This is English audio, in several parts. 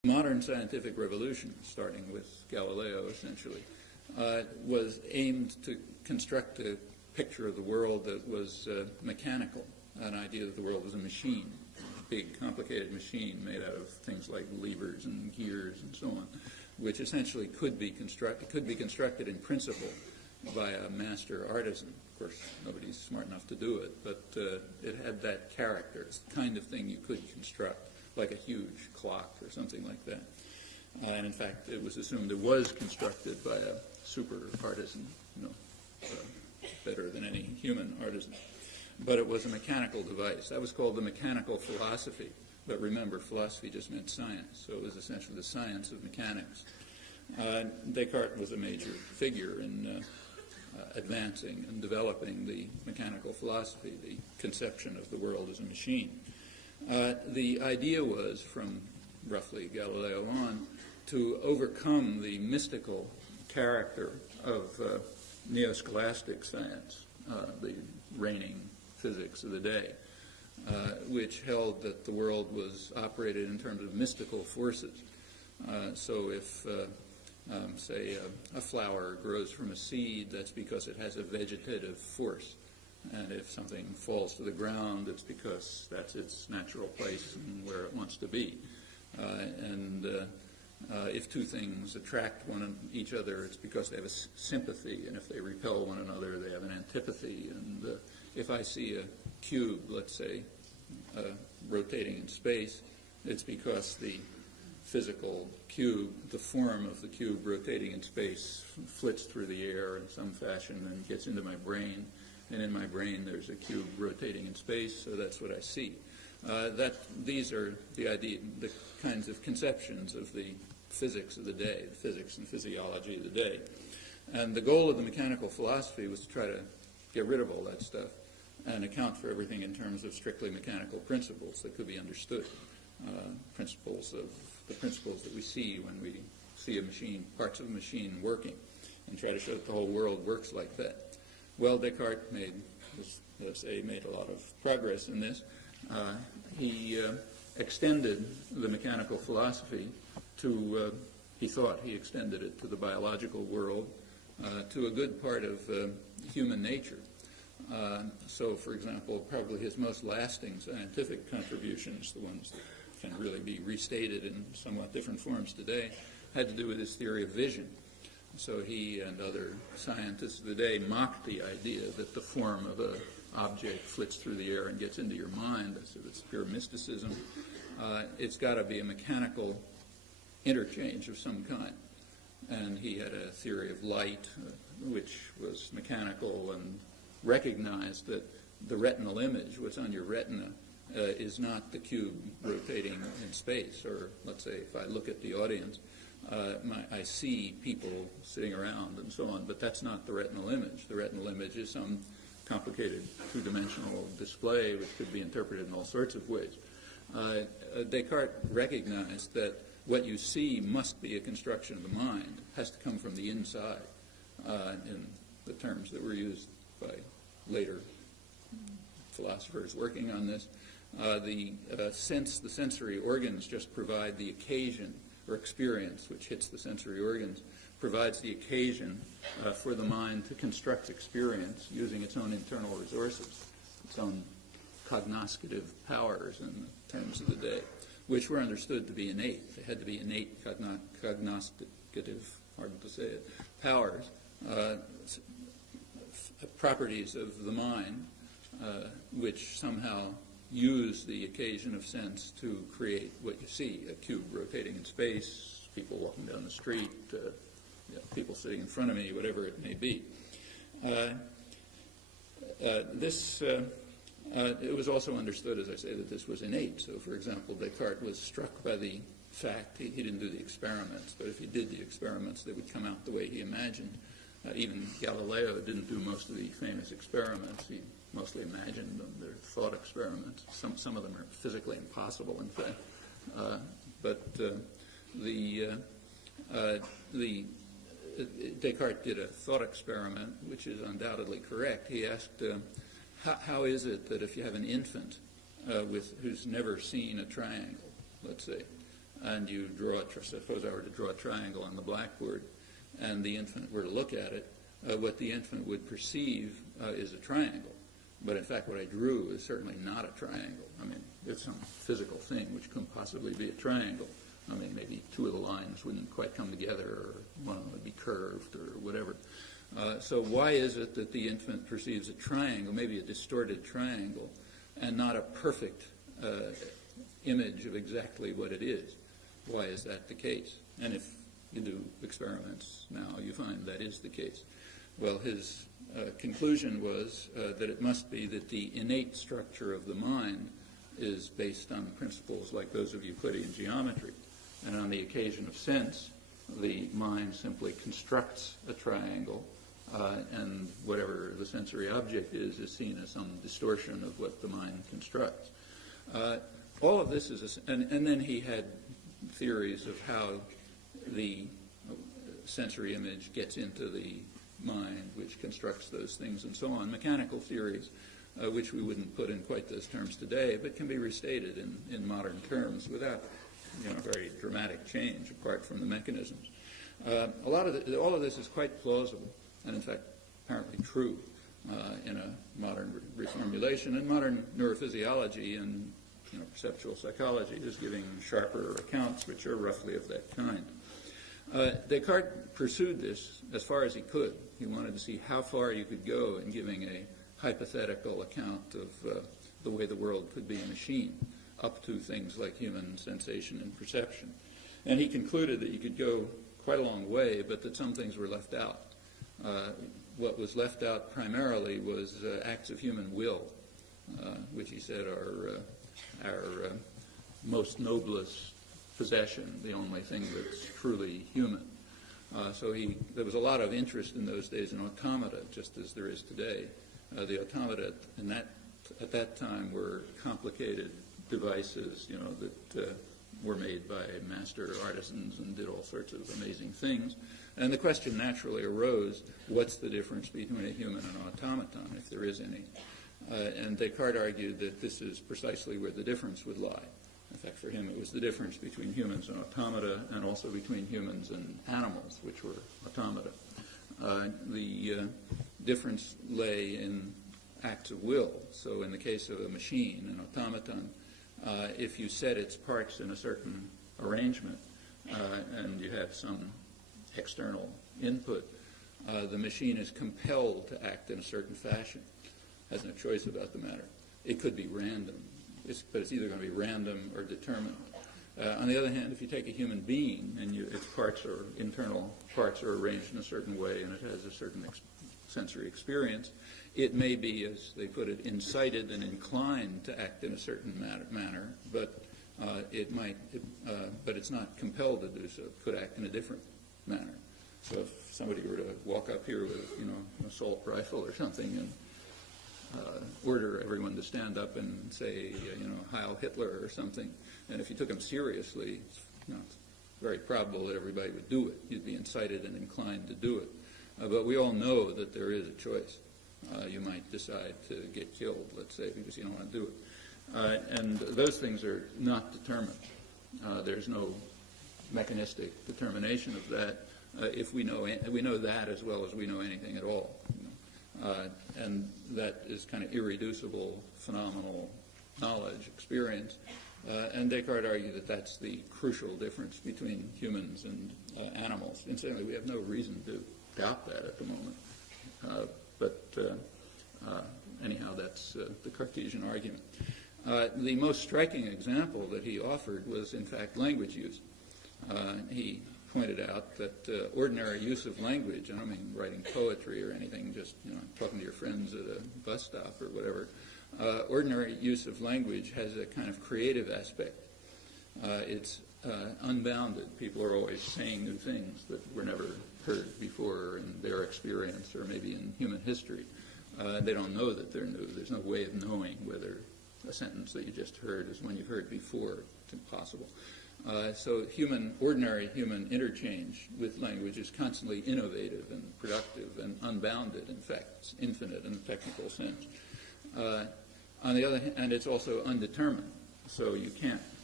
modern scientific revolution, starting with Galileo essentially, was aimed to construct a picture of the world that was mechanical, an idea that the world was a machine, a big, complicated machine made out of things like levers and gears and so on, which essentially could be constructed in principle by a master artisan. Of course, nobody's smart enough to do it, but it had that character. It's the kind of thing you could construct, like a huge clock or something like that. And in fact, it was assumed it was constructed by a super artisan, better than any human artisan. But it was a mechanical device. That was called the mechanical philosophy. But remember, philosophy just meant science, so it was essentially the science of mechanics. Descartes was a major figure in advancing and developing the mechanical philosophy, the conception of the world as a machine. The idea was, from roughly Galileo on, to overcome the mystical character of neo-scholastic science, the reigning physics of the day, which held that the world was operated in terms of mystical forces. So if, say, a flower grows from a seed, that's because it has a vegetative force. And if something falls to the ground, it's because that's its natural place and where it wants to be. If two things attract each other, it's because they have a sympathy, and if they repel one another, they have an antipathy. And if I see a cube, let's say, rotating in space, it's because the physical cube, the form of the cube rotating in space, flits through the air in some fashion and gets into my brain. And in my brain, there's a cube rotating in space, so that's what I see. These are the kinds of conceptions of the physics of the day, the physics and physiology of the day. And the goal of the mechanical philosophy was to try to get rid of all that stuff and account for everything in terms of strictly mechanical principles that could be understood, principles that we see when we see a machine, parts of a machine working, and try to show that the whole world works like that. Well, Descartes made a lot of progress in this. He extended the mechanical philosophy to, he thought he extended it to the biological world, to a good part of human nature. So, for example, probably his most lasting scientific contributions, the ones that can really be restated in somewhat different forms today, had to do with his theory of vision. So he and other scientists of the day mocked the idea that the form of an object flits through the air and gets into your mind. So it's pure mysticism. It's got to be a mechanical interchange of some kind. And he had a theory of light, which was mechanical, and recognized that the retinal image, what's on your retina, is not the cube rotating in space. Or let's say if I look at the audience, I see people sitting around and so on, but that's not the retinal image. The retinal image is some complicated two-dimensional display which could be interpreted in all sorts of ways. Descartes recognized that what you see must be a construction of the mind, has to come from the inside, in the terms that were used by later philosophers working on this. The sensory organs just provide the occasion, or experience, which hits the sensory organs, provides the occasion for the mind to construct experience using its own internal resources, its own cognoscitive powers in the terms of the day, which were understood to be innate. They had to be innate cognoscitive, hard to say it, powers, properties of the mind, which somehow use the occasion of sense to create what you see, a cube rotating in space, people walking down the street, people sitting in front of me, whatever it may be. It was also understood, as I say, that this was innate. So, for example, Descartes was struck by the fact, he didn't do the experiments, but if he did the experiments, they would come out the way he imagined. Even Galileo didn't do most of the famous experiments. He mostly imagined them. They're thought experiments. Some of them are physically impossible, in fact. Descartes did a thought experiment, which is undoubtedly correct. He asked, how is it that if you have an infant who's never seen a triangle, let's say, and you draw, suppose I were to draw a triangle on the blackboard, and the infant were to look at it, what the infant would perceive is a triangle. But in fact, what I drew is certainly not a triangle. I mean, it's some physical thing which couldn't possibly be a triangle. I mean, maybe two of the lines wouldn't quite come together, or one of them would be curved, or whatever. So why is it that the infant perceives a triangle, maybe a distorted triangle, and not a perfect image of exactly what it is? Why is that the case? And if you do experiments now, you find that is the case. Well, his conclusion was that it must be that the innate structure of the mind is based on principles like those of Euclidean geometry. And on the occasion of sense, the mind simply constructs a triangle, and whatever the sensory object is seen as some distortion of what the mind constructs. All of this is, and then he had theories of how the sensory image gets into the mind, which constructs those things and so on. Mechanical theories, which we wouldn't put in quite those terms today, but can be restated in modern terms without very dramatic change apart from the mechanisms. All of this is quite plausible, and in fact apparently true in a modern reformulation. And modern neurophysiology and perceptual psychology is giving sharper accounts which are roughly of that kind. Descartes pursued this as far as he could. He wanted to see how far you could go in giving a hypothetical account of the way the world could be a machine, up to things like human sensation and perception. And he concluded that you could go quite a long way, but that some things were left out. What was left out primarily was acts of human will, which he said are our most noblest possession, the only thing that's truly human. So there was a lot of interest in those days in automata, just as there is today. The automata at that time were complicated devices, that were made by master artisans and did all sorts of amazing things. And the question naturally arose, what's the difference between a human and an automaton, if there is any? And Descartes argued that this is precisely where the difference would lie. In fact, for him, it was the difference between humans and automata, and also between humans and animals, which were automata. The difference lay in acts of will. So in the case of a machine, an automaton, if you set its parts in a certain arrangement and you have some external input, the machine is compelled to act in a certain fashion, has no choice about the matter. It could be random, but it's either going to be random or determined. On the other hand, if you take a human being and its parts or internal parts are arranged in a certain way and it has a certain sensory experience, it may be, as they put it, incited and inclined to act in a certain manner, but but it's not compelled to do so. It could act in a different manner. So if somebody were to walk up here with, an assault rifle or something and order everyone to stand up and say, Heil Hitler or something, and if you took him seriously, it's very probable that everybody would do it. You'd be incited and inclined to do it. But we all know that there is a choice. You might decide to get killed, let's say, because you don't want to do it. And those things are not determined. There's no mechanistic determination of that. If we know that as well as we know anything at all. And that is kind of irreducible, phenomenal knowledge, experience. And Descartes argued that that's the crucial difference between humans and animals. Incidentally, we have no reason to doubt that at the moment. Anyhow, that's the Cartesian argument. The most striking example that he offered was, in fact, language use. He pointed out that ordinary use of language, I don't mean writing poetry or anything, just talking to your friends at a bus stop or whatever, ordinary use of language has a kind of creative aspect. It's unbounded. People are always saying new things that were never heard before in their experience or maybe in human history. They don't know that they're new. There's no way of knowing whether a sentence that you just heard is one you've heard before. It's impossible. So ordinary human interchange with language is constantly innovative and productive and unbounded. In fact, it's infinite in a technical sense. On the other hand, and it's also undetermined. So you can't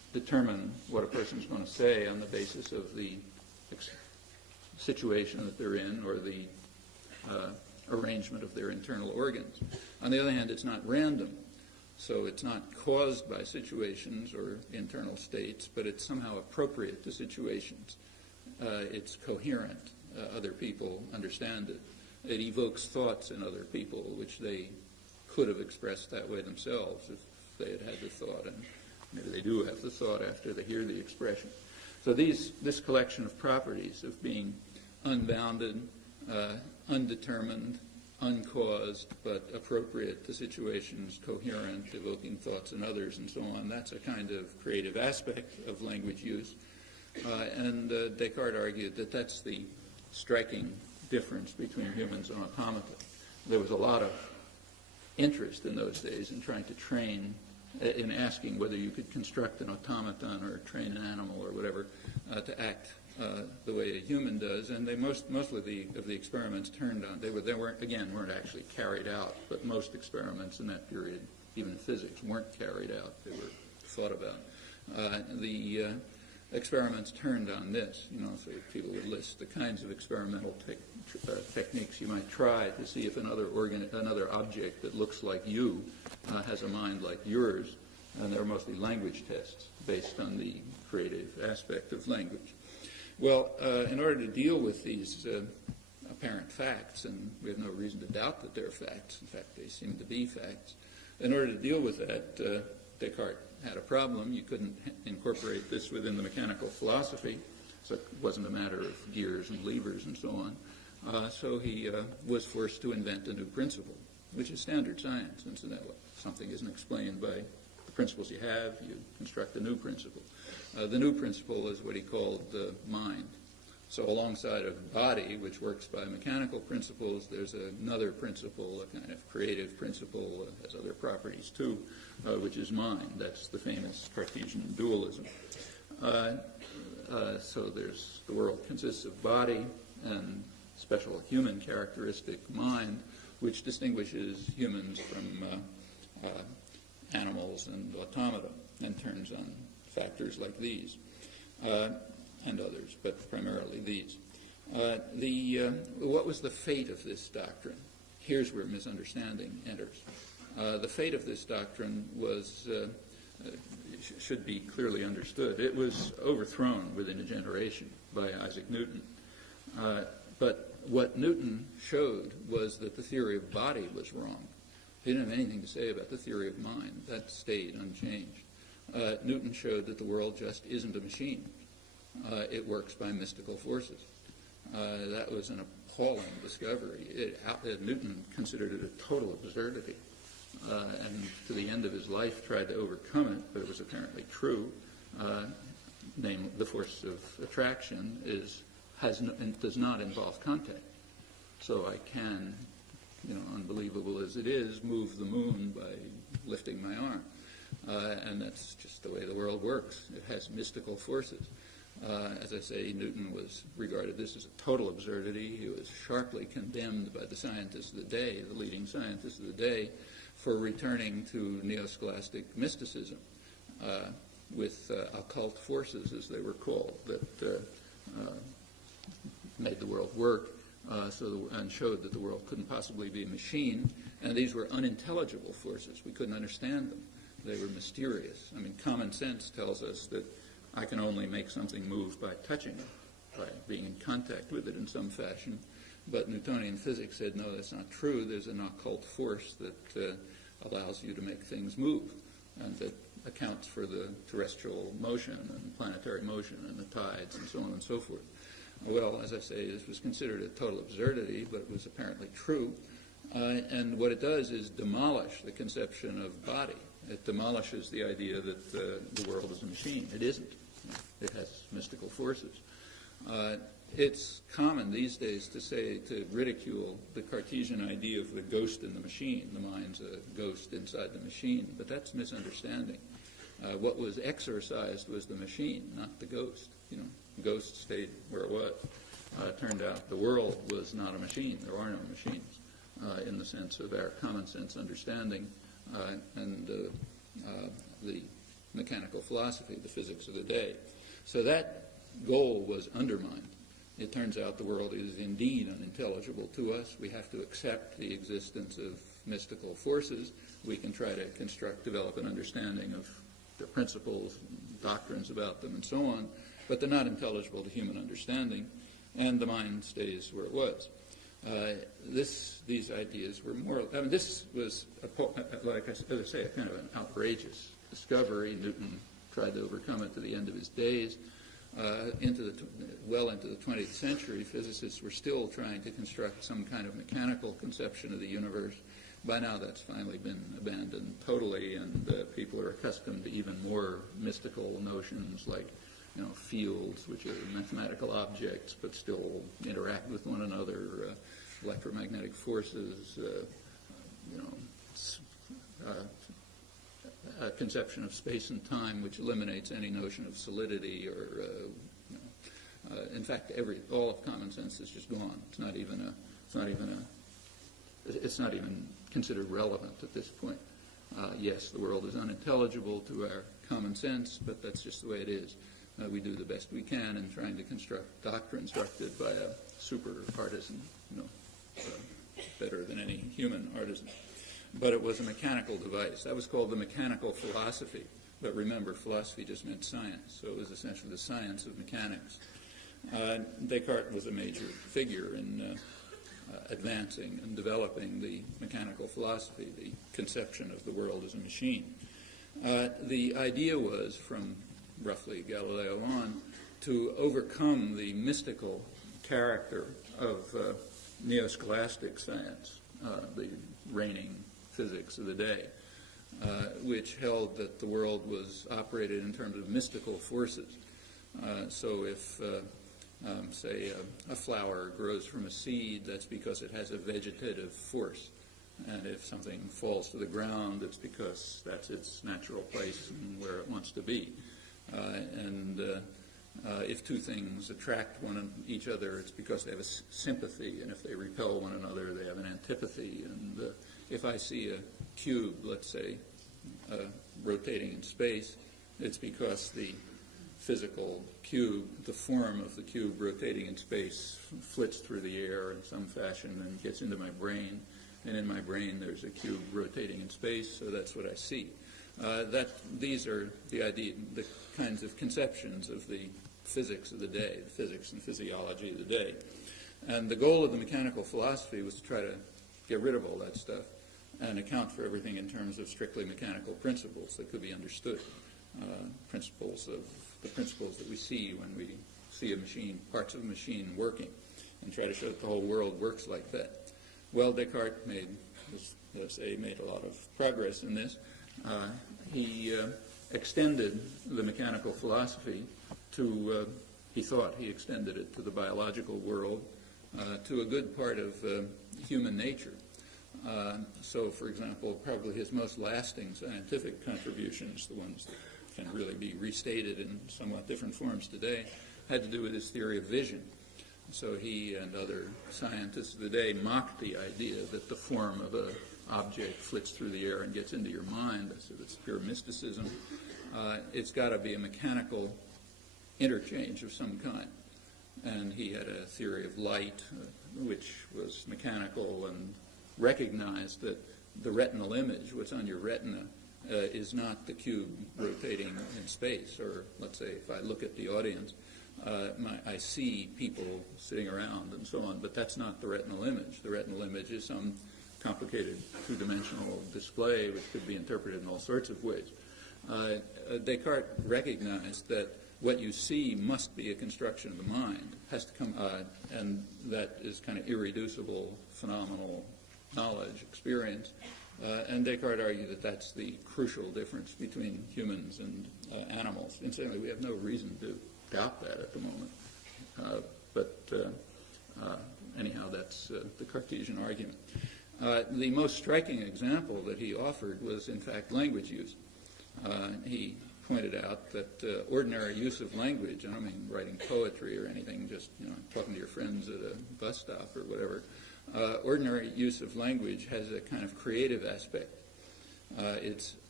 determine what a person's going to say on the basis of the situation that they're in or the arrangement of their internal organs. On the other hand, it's not random. So it's not caused by situations or internal states, but it's somehow appropriate to situations. It's coherent. Other people understand it. It evokes thoughts in other people, which they could have expressed that way themselves if they had had the thought, and maybe they do have the thought after they hear the expression. So this collection of properties of being unbounded, undetermined, uncaused, but appropriate to situations, coherent, evoking thoughts in others, and so on, that's a kind of creative aspect of language use. And Descartes argued that that's the striking difference between humans and automata. There was a lot of interest in those days in trying to train, in asking whether you could construct an automaton or train an animal or whatever to act the way a human does, and they most of the experiments turned on. They weren't actually carried out, but most experiments in that period, even in physics, weren't carried out. They were thought about. The experiments turned on this, so people would list the kinds of experimental techniques you might try to see if another object that looks like you has a mind like yours, and they're mostly language tests based on the creative aspect of language. Well, in order to deal with these apparent facts, and we have no reason to doubt that they're facts, in fact they seem to be facts, in order to deal with that, Descartes had a problem. You couldn't incorporate this within the mechanical philosophy, so it wasn't a matter of gears and levers and so on. So he was forced to invent a new principle, which is standard science, incidentally. Something isn't explained by the principles you have, you construct a new principle. The new principle is what he called mind. So alongside of body, which works by mechanical principles, there's another principle, a kind of creative principle, has other properties too, which is mind. That's the famous Cartesian dualism. So the world consists of body and special human characteristic, mind, which distinguishes humans from animals and automata and turns on factors like these. And others, but primarily these. What was the fate of this doctrine? Here's where misunderstanding enters. The fate of this doctrine should be clearly understood. It was overthrown within a generation by Isaac Newton. But what Newton showed was that the theory of body was wrong. He didn't have anything to say about the theory of mind. That stayed unchanged. Newton showed that the world just isn't a machine. It works by mystical forces. That was an appalling discovery. Newton considered it a total absurdity, and to the end of his life tried to overcome it, but it was apparently true. Namely, the force of attraction does not involve contact. So I can, unbelievable as it is, move the moon by lifting my arm. And that's just the way the world works. It has mystical forces. As I say, Newton was regarded this as a total absurdity. He was sharply condemned by the scientists of the day, the leading scientists of the day, for returning to neoscholastic mysticism with occult forces, as they were called, that made the world work and showed that the world couldn't possibly be a machine. And these were unintelligible forces. We couldn't understand them. They were mysterious. I mean, common sense tells us that I can only make something move by touching it, by being in contact with it in some fashion. But Newtonian physics said, no, that's not true. There's an occult force that allows you to make things move and that accounts for the terrestrial motion and planetary motion and the tides and so on and so forth. Well, as I say, this was considered a total absurdity, but it was apparently true. And what it does is demolish the conception of body. It demolishes the idea that the world is a machine. It isn't. It has mystical forces. It's common these days to ridicule the Cartesian idea of the ghost in the machine. The mind's a ghost inside the machine, but that's misunderstanding. What was exorcised was the machine, not the ghost. The ghost stayed where it was. It turned out the world was not a machine. There are no machines in the sense of our common sense understanding. And the mechanical philosophy, the physics of the day. So that goal was undermined. It turns out the world is indeed unintelligible to us. We have to accept the existence of mystical forces. We can try to develop an understanding of their principles, doctrines about them, and so on, but they're not intelligible to human understanding, and the mind stays where it was. These ideas were more. I mean, this was, like I say, a kind of an outrageous discovery. Newton tried to overcome it to the end of his days. Well into the 20th century, physicists were still trying to construct some kind of mechanical conception of the universe. By now, that's finally been abandoned totally, and people are accustomed to even more mystical notions like, fields, which are mathematical objects but still interact with one another, electromagnetic forces, a conception of space and time which eliminates any notion of solidity or, in fact, all of common sense is just gone. It's not even considered relevant at this point. Yes, the world is unintelligible to our common sense, but that's just the way it is. We do the best we can in trying to construct doctrine constructed by a super artisan, better than any human artisan. But it was a mechanical device. That was called the mechanical philosophy. But remember, philosophy just meant science, so it was essentially the science of mechanics. Descartes was a major figure in advancing and developing the mechanical philosophy, the conception of the world as a machine. The idea was, from roughly Galileo on, to overcome the mystical character of neo-scholastic science, the reigning physics of the day, which held that the world was operated in terms of mystical forces. So if, say, a flower grows from a seed, that's because it has a vegetative force. And if something falls to the ground, it's because that's its natural place and where it wants to be. If two things attract each other, it's because they have a sympathy, and if they repel one another, they have an antipathy. And if I see a cube, let's say, rotating in space, it's because the physical cube, the form of the cube rotating in space, flits through the air in some fashion and gets into my brain. And in my brain, there's a cube rotating in space, so that's what I see. These are the kinds of conceptions of the physics of the day, the physics and physiology of the day. And the goal of the mechanical philosophy was to try to get rid of all that stuff and account for everything in terms of strictly mechanical principles that could be understood, the principles that we see when we see a machine, parts of a machine working, and try to show that the whole world works like that. Well, Descartes made a lot of progress in this. He extended the mechanical philosophy to, he thought he extended it to the biological world, to a good part of human nature. So, for example, probably his most lasting scientific contributions, the ones that can really be restated in somewhat different forms today, had to do with his theory of vision. So he and other scientists of the day mocked the idea that the form of an object flits through the air and gets into your mind. So it's pure mysticism. It's got to be a mechanical interchange of some kind. And he had a theory of light, which was mechanical, and recognized that the retinal image, what's on your retina, is not the cube rotating in space. Or let's say if I look at the audience, I see people sitting around and so on, but that's not the retinal image. The retinal image is some complicated two-dimensional display which could be interpreted in all sorts of ways. Descartes recognized that what you see must be a construction of the mind, has to come, and that is kind of irreducible, phenomenal knowledge, experience. And Descartes argued that that's the crucial difference between humans and animals. Incidentally, we have no reason to doubt that at the moment. Anyhow, that's the Cartesian argument. The most striking example that he offered was, in fact, language use. He pointed out that ordinary use of language, I don't mean writing poetry or anything, just talking to your friends at a bus stop or whatever, ordinary use of language has a kind of creative aspect. It's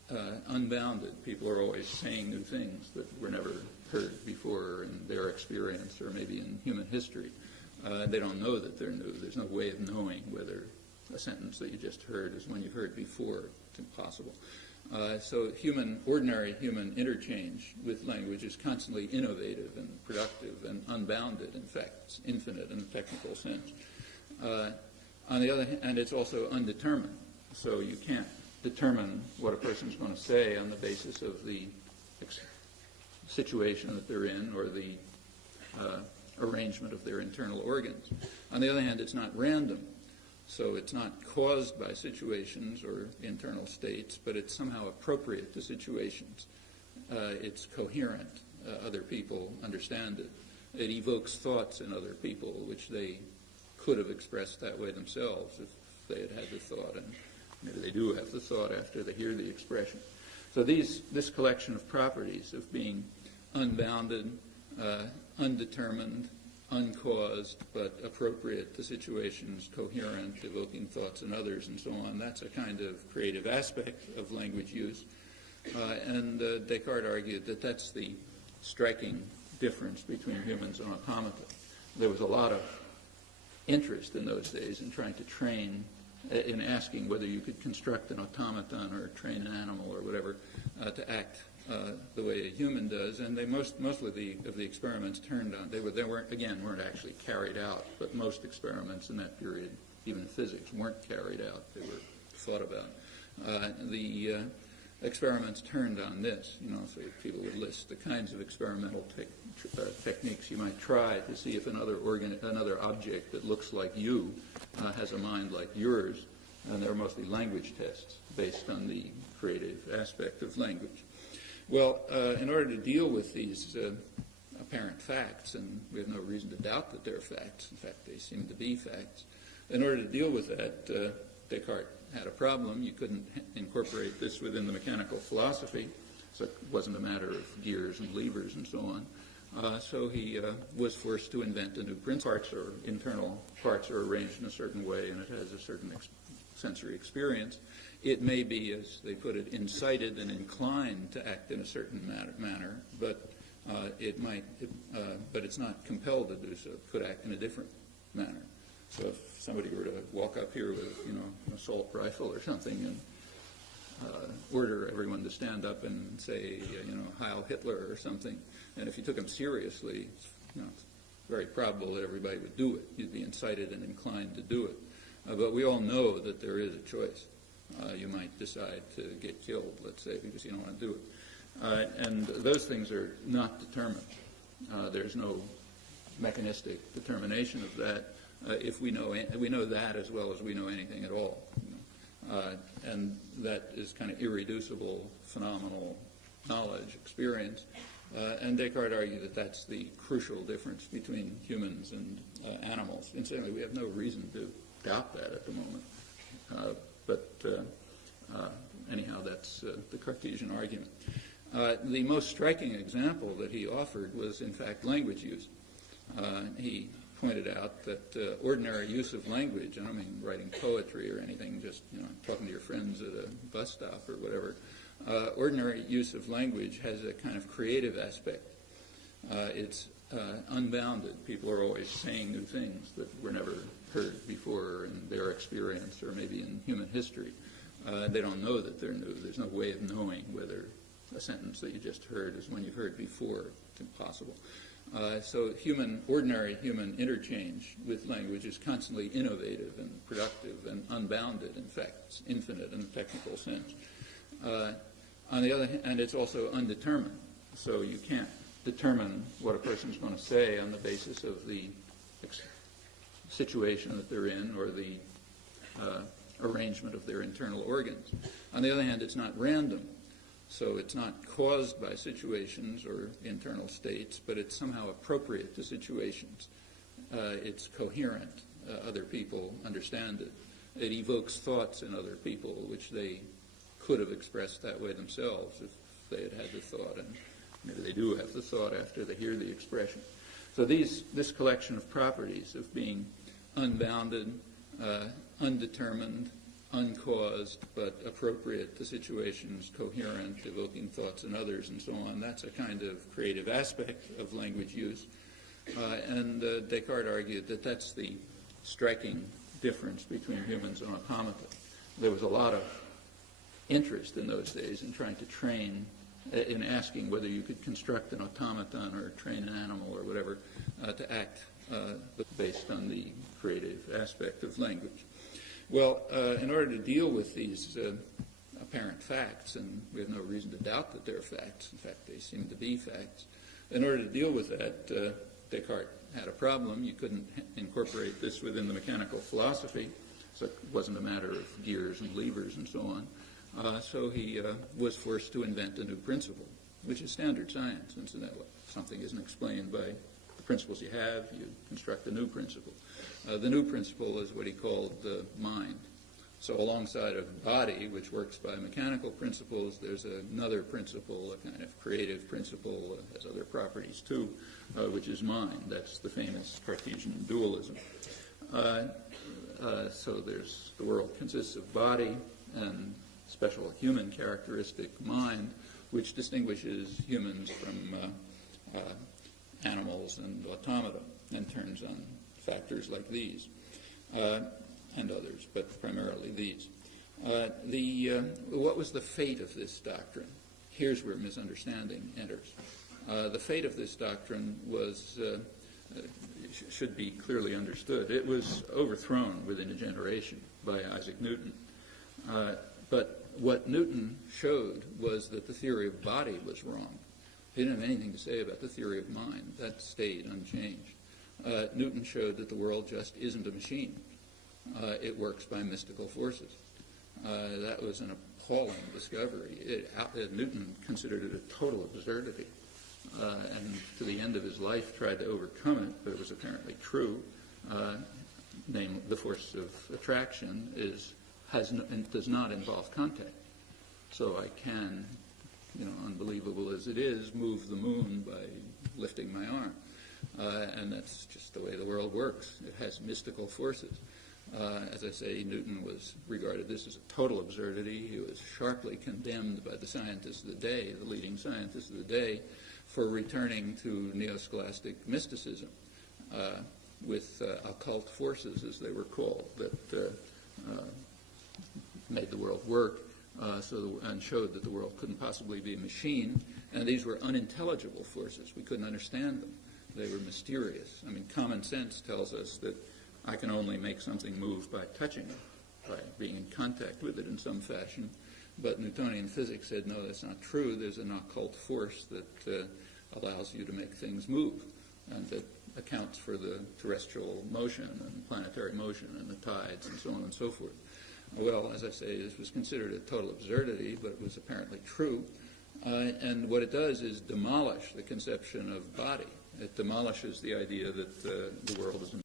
unbounded. People are always saying new things that were never heard before in their experience or maybe in human history. They don't know that they're new. There's no way of knowing whether a sentence that you just heard is one you've heard before. It's impossible. So ordinary human interchange with language is constantly innovative and productive and unbounded. In fact, it's infinite in a technical sense. On the other hand, it's also undetermined. So you can't determine what a person's going to say on the basis of the situation that they're in or the arrangement of their internal organs. On the other hand, it's not random. So it's not caused by situations or internal states, but it's somehow appropriate to situations. It's coherent. Other people understand it. It evokes thoughts in other people, which they could have expressed that way themselves if they had had the thought, and maybe they do have the thought after they hear the expression. So this collection of properties of being unbounded, undetermined, uncaused, but appropriate to situations, coherent, evoking thoughts in others, and so on, that's a kind of creative aspect of language use. And Descartes argued that that's the striking difference between humans and automata. There was a lot of interest in those days in trying to train, in asking whether you could construct an automaton or train an animal or whatever to act the way a human does, and they most of the experiments turned on. They weren't actually carried out, but most experiments in that period, even in physics, weren't carried out. They were thought about. The experiments turned on this, so people would list the kinds of experimental techniques you might try to see if another object that looks like you has a mind like yours, and they're mostly language tests based on the creative aspect of language. Well, in order to deal with these apparent facts, and we have no reason to doubt that they're facts, in fact they seem to be facts, in order to deal with that, Descartes had a problem. You couldn't incorporate this within the mechanical philosophy, so it wasn't a matter of gears and levers and so on. So he was forced to invent a new principle. Internal parts are arranged in a certain way, and it has a certain sensory experience. It may be, as they put it, incited and inclined to act in a certain manner, but but it's not compelled to do so. It could act in a different manner. So if somebody were to walk up here with, an assault rifle or something and order everyone to stand up and say, Heil Hitler or something, and if you took them seriously, it's very probable that everybody would do it. You'd be incited and inclined to do it. But we all know that there is a choice. You might decide to get killed, let's say, because you don't want to do it. And those things are not determined. There's no mechanistic determination of that. If we know that as well as we know anything at all. And that is kind of irreducible, phenomenal knowledge, experience. And Descartes argued that that's the crucial difference between humans and animals. Incidentally, we have no reason to doubt that at the moment. Anyhow, that's the Cartesian argument. The most striking example that he offered was, in fact, language use. He pointed out that ordinary use of language, I don't mean writing poetry or anything, just talking to your friends at a bus stop or whatever, ordinary use of language has a kind of creative aspect. It's unbounded. People are always saying new things that were never heard before in their experience or maybe in human history. They don't know that they're new. There's no way of knowing whether a sentence that you just heard is one you've heard before. It's impossible. So ordinary human interchange with language is constantly innovative and productive and unbounded. In fact, it's infinite in a technical sense. On the other hand, it's also undetermined. So you can't determine what a person's going to say on the basis of the situation that they're in or the arrangement of their internal organs. On the other hand, it's not random. So it's not caused by situations or internal states, but it's somehow appropriate to situations. It's coherent. Other people understand it. It evokes thoughts in other people, which they could have expressed that way themselves if they had had the thought, and maybe they do have the thought after they hear the expression. So this collection of properties of being unbounded, undetermined, uncaused but appropriate to situations, coherent, evoking thoughts in others, and so on. That's a kind of creative aspect of language use. And Descartes argued that that's the striking difference between humans and automata. There was a lot of interest in those days in trying to train, in asking whether you could construct an automaton or train an animal or whatever to act based on the creative aspect of language. Well, in order to deal with these apparent facts, and we have no reason to doubt that they're facts, in fact they seem to be facts, in order to deal with that, Descartes had a problem. You couldn't incorporate this within the mechanical philosophy, so it wasn't a matter of gears and levers and so on. So he was forced to invent a new principle, which is standard science, incidentally. Something isn't explained by the principles you have, you construct a new principle. The new principle is what he called the mind. So alongside of body, which works by mechanical principles, there's another principle, a kind of creative principle, has other properties too, which is mind. That's the famous Cartesian dualism. So there's the world consists of body and special human characteristic mind, which distinguishes humans from animals and automata and turns on factors like these and others, but primarily these. What was the fate of this doctrine? Here's where misunderstanding enters. The fate of this doctrine was should be clearly understood. It was overthrown within a generation by Isaac Newton. But what Newton showed was that the theory of body was wrong. He didn't have anything to say about the theory of mind. That stayed unchanged. Newton showed that the world just isn't a machine. It works by mystical forces. That was an appalling discovery. Newton considered it a total absurdity, and to the end of his life tried to overcome it, but it was apparently true. Namely, the force of attraction does not involve contact. So I can, unbelievable as it is, move the moon by lifting my arm. And that's just the way the world works. It has mystical forces. As I say, Newton was regarded this as a total absurdity. He was sharply condemned by the scientists of the day, the leading scientists of the day, for returning to neoscholastic mysticism with occult forces, as they were called, that made the world work and showed that the world couldn't possibly be a machine. And these were unintelligible forces. We couldn't understand them. They were mysterious. I mean, common sense tells us that I can only make something move by touching it, by being in contact with it in some fashion. But Newtonian physics said, no, that's not true. There's an occult force that allows you to make things move and that accounts for the terrestrial motion and planetary motion and the tides and so on and so forth. Well, as I say, this was considered a total absurdity, but it was apparently true. And what it does is demolish the conception of body. It demolishes the idea that the world is